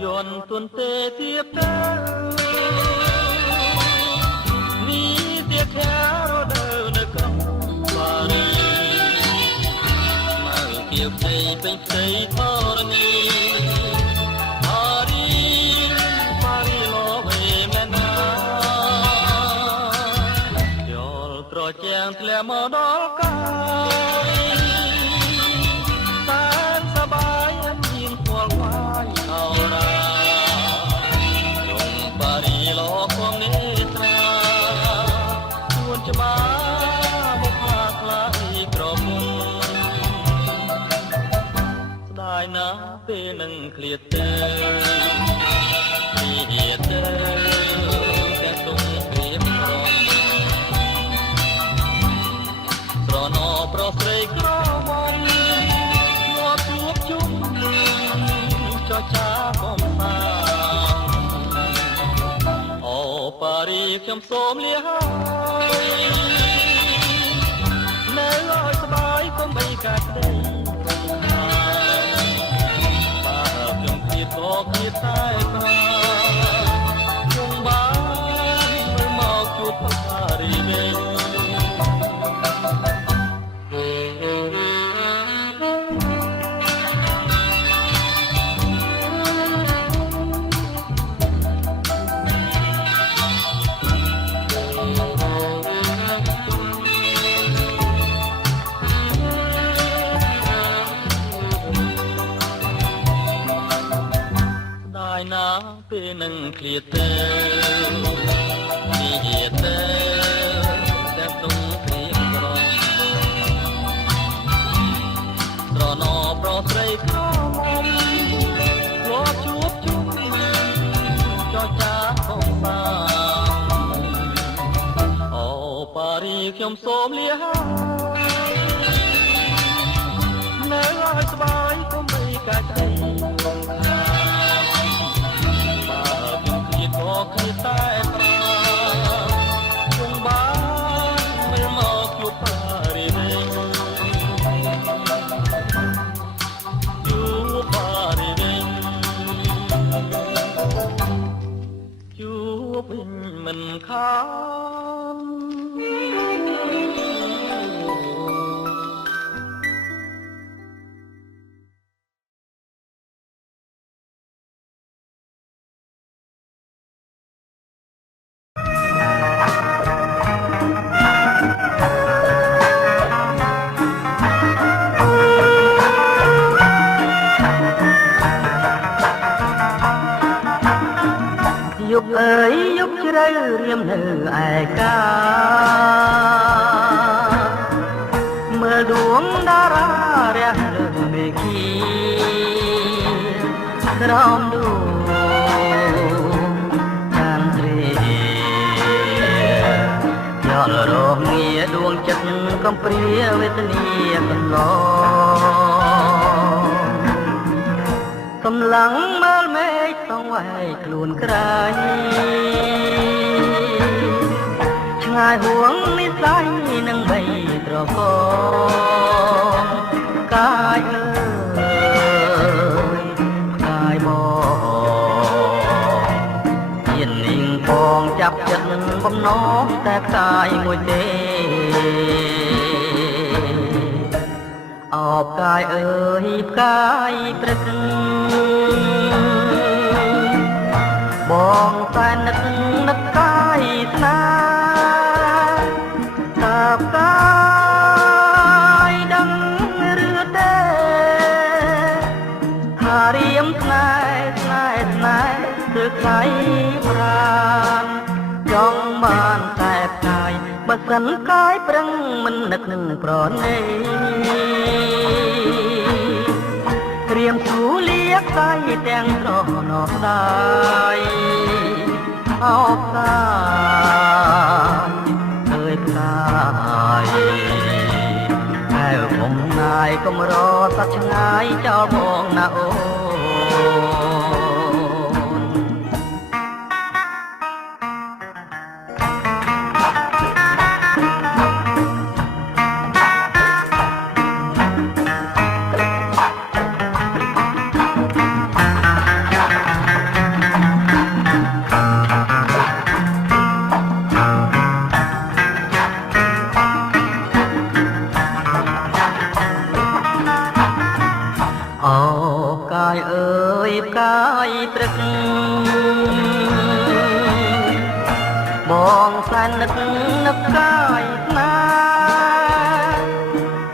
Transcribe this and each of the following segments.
យន្តទុនទេទៀបទៅនេះទៀបខារដូវនៅក្រុងបារីមកគៀវផ្ទៃពេញផ្ទៃធរណីបារីលោវេមែនណាយល់ត្រជាងធ្លាក់មកដល់កាយពេលនឹងឃ្លាតទៅឃ្លាតទៅតែទុំព្រៀបក្រំស្រណោប្រស្រីក្រមុំមកជួបជុំចចាកំសាអូប៉ារីខ្ញុំសូមលាហើយនៅឲ្យស្ដាយកុំបីកាត់ទេក៏គៀបតែប្រាគង់បានមើលមកជួបប៉ារីវិញណាពេលនឹងឃ្លាតទៅនេះទៅតែទុំព្រៀបក្រំស្រណោប្រស្រីក្រមុំលោកជួបជុំចចាកំសាអូប៉ារីខ្ញុំសូមលាហើយនៅឲ្យស្បាយកុំបីកាច់ទេគឺតែប្រាគង់បានមើលមកជួបប៉ារីវិញជួបប៉ារីវិញជួបវិញមិនខានយប់អើយយប់ជ្រៅរៀមនៅឯកាមើលដួងតារារះលើមេឃីក្រោមដួងខាងទ្រីយល់រងងារដួងចិត្តកំព្រាវេទនាកន្លងកម្លាំងមើលមេឃសងវាយខ្លួនក្រៃឆ្ងាយហួងនិស័យនឹងបីត្រកងកាយអើយកាយបងទៀននាងផងចាប់ចិត្តបំណងតែកាយមួយទេអបកាយអើយផ្កាយព្រឹកបងតែនឹកកាយស្នាតើកាយដឹងឬទេថារៀមស្នេហ៍គឺใครប្រានចង់បានតែកាយបើសិនកាយប្រឹងមិននឹកនឹងប្រណីត្រៀមទូលាកាយទាំងត្រណោះដៃអោបកាយអើយកាយហើយខ្ញុំណាយកំរសត្វឆ្ងាយចោលបងណាអូ នឹកកាយណា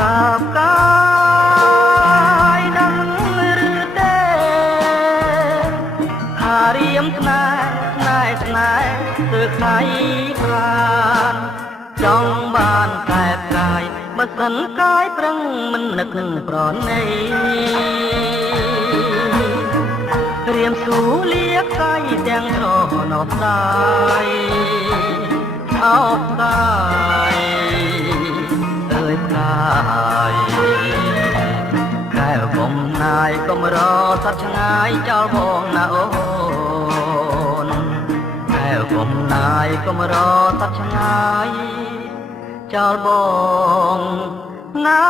តើកាយដឹងឬទេថារៀមស្នេហ៍ស្នេហ៍ទើបថ្ងៃប្រានចង់បានកែបកាយបើសិនកាយប្រឹងមិននឹកប្រណីរៀមសួរលាកាយទាំងត្រណោះស្ដាយអោបកាយអើយកាយកែវបំណាយកុំរសត្វឆ្ងាយចោលបងណាអូនកែវបំណាយកុំរសត្វឆ្ងាយចោលបងណា